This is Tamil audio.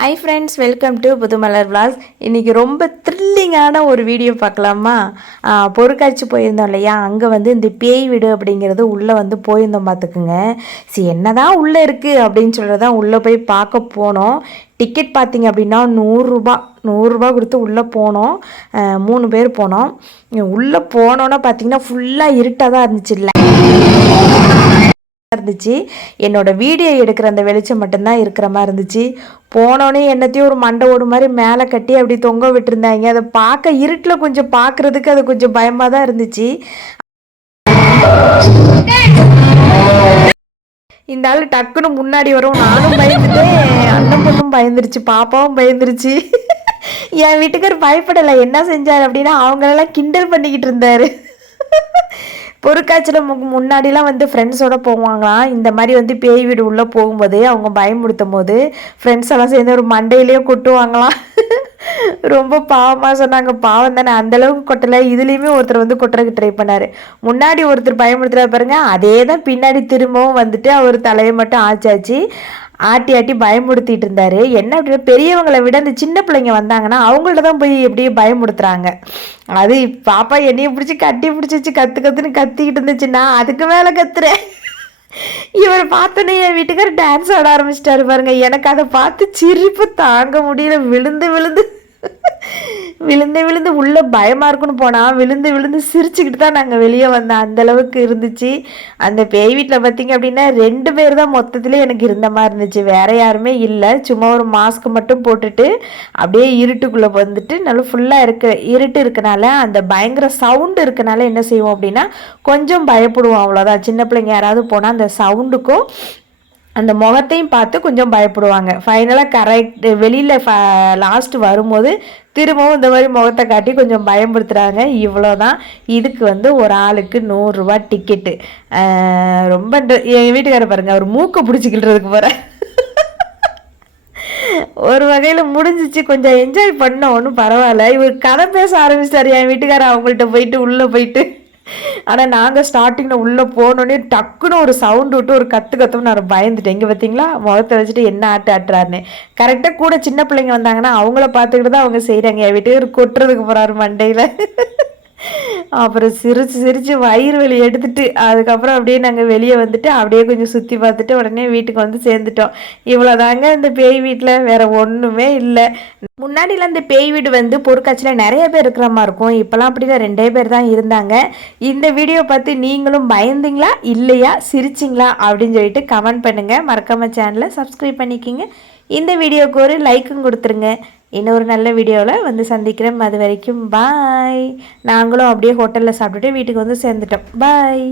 Hi friends, welcome to Pudhumalar vlogs. இன்றைக்கி ரொம்ப த்ரில்லிங்கான ஒரு வீடியோ பார்க்கலாமா? பொருட்காட்சி போயிருந்தோம் இல்லையா, அங்கே வந்து இந்த பேய் வீடு அப்படிங்கிறது உள்ளே வந்து போயிருந்தோம் பார்த்துக்குங்க. சரி, என்ன தான் உள்ளே இருக்குது அப்படின்னு சொல்கிறது தான் உள்ளே போய் பார்க்க போனோம். டிக்கெட் பார்த்திங்க அப்படின்னா 100 ரூபா கொடுத்து உள்ளே போனோம். 3 பேர் போனோம். உள்ளே போனோன்னா பார்த்திங்கன்னா ஃபுல்லாக இருட்டாக தான் இருந்துச்சு. இல்லை இருந்துச்சு. என்னோட வீடியோ எடுக்கிற அந்த வெளிச்சம் மட்டும்தான் இருக்கிற மாதிரி இருந்துச்சு. போனோடனே என்னத்தையும் ஒரு மண்டை ஓடு மாதிரி மேலே கட்டி அப்படி தொங்க விட்டுருந்தாங்க. அதை பார்க்க இருட்டில் கொஞ்சம் பார்க்குறதுக்கு அது கொஞ்சம் பயமாக தான் இருந்துச்சு. இந்த ஆள் டக்குன்னு முன்னாடி வரும். நானும் பயந்துட்டேன், அண்ணன் பொண்ணும் பயந்துருச்சு, பாப்பாவும் பயந்துருச்சு. என் வீட்டுக்கார் பயப்படலை. என்ன செஞ்சார் அப்படின்னா, அவங்களெல்லாம் கிண்டல் பண்ணிக்கிட்டு இருந்தார். பொருட்காட்சியில் முன்னாடிலாம் வந்து ஃப்ரெண்ட்ஸோடு போவாங்களாம். இந்த மாதிரி வந்து பேய் வீடு உள்ளே போகும்போது அவங்க பயமுடுத்தும் போது ஃப்ரெண்ட்ஸ் எல்லாம் சேர்ந்து ஒரு மண்டையிலேயே கொட்டுவாங்களாம். ரொம்ப பாவமாக சொன்னாங்க. பாவம் தானே, அந்தளவுக்கு கொட்டலை. இதுலேயுமே ஒருத்தர் வந்து கொட்டுறதுக்கு ட்ரை பண்ணார். முன்னாடி ஒருத்தர் பயமுடுத்துகிற பாருங்க, அதே தான் பின்னாடி திரும்பவும் வந்துட்டு அவர் தலையை மட்டும் ஆச்சாச்சு ஆட்டி ஆட்டி பயமுடுத்திட்டு இருந்தார். என்ன அப்படின்னா, பெரியவங்களை விட இந்த சின்ன பிள்ளைங்க வந்தாங்கன்னா அவங்கள்ட்ட தான் போய் எப்படியே பயமுடுத்துறாங்க. அது பாப்பா என்னையை பிடிச்சி கட்டி பிடிச்சி வச்சு கற்றுன்னு கத்திக்கிட்டு இருந்துச்சுன்னா அதுக்கு மேலே கத்துறேன். இவர் பார்த்தோன்னே என் வீட்டுக்கார் டான்ஸ் ஆட ஆரம்பிச்சிட்டாரு பாருங்க. எனக்கு அதை பார்த்து சிரிப்பு தாங்க முடியல. விழுந்து விழுந்து உள்ளே பயமாக இருக்குன்னு போனால் விழுந்து சிரிச்சுக்கிட்டு தான் நாங்கள் வெளியே வந்தோம். அந்தளவுக்கு இருந்துச்சு. அந்த பேய் வீட்டில் பார்த்திங்க அப்படின்னா 2 பேர் தான் மொத்தத்தில் எனக்கு இருந்த மாதிரி இருந்துச்சு. வேறு யாருமே இல்லை. சும்மா ஒரு மாஸ்க் மட்டும் போட்டுட்டு அப்படியே இருட்டுக்குள்ளே வந்துட்டு நல்லா ஃபுல்லாக இருட்டு இருக்கனால அந்த பயங்கர சவுண்டு இருக்கனால என்ன செய்வோம் அப்படின்னா கொஞ்சம் பயப்படுவோம், அவ்வளோதான். சின்ன பிள்ளைங்க யாராவது போனால் அந்த சவுண்டுக்கும் அந்த முகத்தையும் பார்த்து கொஞ்சம் பயப்படுவாங்க. ஃபைனலாக கரெக்ட் வெளியில் லாஸ்ட்டு வரும்போது திரும்பவும் இந்த மாதிரி முகத்தை காட்டி கொஞ்சம் பயன்படுத்துகிறாங்க. இவ்வளோ தான். இதுக்கு வந்து ஒரு ஆளுக்கு 100 ரூபா டிக்கெட்டு. ரொம்ப எங்கள் வீட்டுக்கார பாருங்கள், அவர் மூக்கை பிடிச்சிக்கிட்டுறதுக்கு போகிறேன். ஒரு வகையில் முடிஞ்சிச்சு. கொஞ்சம் என்ஜாய் பண்ணோம், ஒன்றும் பரவாயில்ல. இவர் கதை பேச ஆரம்பிச்சிட்டார் என் வீட்டுக்காரர் அவங்கள்ட்ட போயிட்டு உள்ளே போயிட்டு. ஆனால் நாங்கள் ஸ்டார்டிங்கில் உள்ளே போனோடனே டக்குன்னு ஒரு சவுண்டு விட்டு ஒரு கற்றுன்னு நான் பயந்துட்டேன். இங்கே பார்த்தீங்களா, முகத்தை வச்சுட்டு என்ன ஆட்டுறாருன்னு. கரெக்டாக கூட சின்ன பிள்ளைங்க வந்தாங்கன்னா அவங்கள பார்த்துக்கிட்டு தான் அவங்க செய்கிறாங்க. என் வீட்டுக்கு கொட்டுறதுக்கு போகிறாரு மண்டையில். அப்புறம் சிரித்து வயிறு வலி எடுத்துட்டு அதுக்கப்புறம் அப்படியே நாங்கள் வெளியே வந்துட்டு அப்படியே கொஞ்சம் சுற்றி பார்த்துட்டு உடனே வீட்டுக்கு வந்து சேர்ந்துட்டோம். இவ்வளோதாங்க இந்த பேய் வீட்டில், வேறு ஒன்றுமே இல்லை. முன்னாடிலாம் இந்த பேய் வீடு வந்து பொருட்காட்சியில் நிறைய பேர் இருக்கிற மாதிரி இருக்கும். இப்போலாம் அப்படி தான் 2 பேர் தான் இருந்தாங்க. இந்த வீடியோ பார்த்து நீங்களும் பயந்தீங்களா இல்லையா, சிரிச்சிங்களா அப்படின்னு சொல்லிட்டு கமெண்ட் பண்ணுங்கள். மறக்காமல் சேனலை சப்ஸ்கிரைப் பண்ணிக்கிங்க. இந்த வீடியோவுக்கு ஒரு லைக்கும் கொடுத்துருங்க. இன்னொரு நல்ல வீடியோவில் வந்து சந்திக்கிறேன். அது வரைக்கும் பாய். நாங்களும் அப்படியே ஹோட்டலில் சாப்பிட்டுட்டு வீட்டுக்கு வந்து சேர்ந்துட்டோம். பாய்.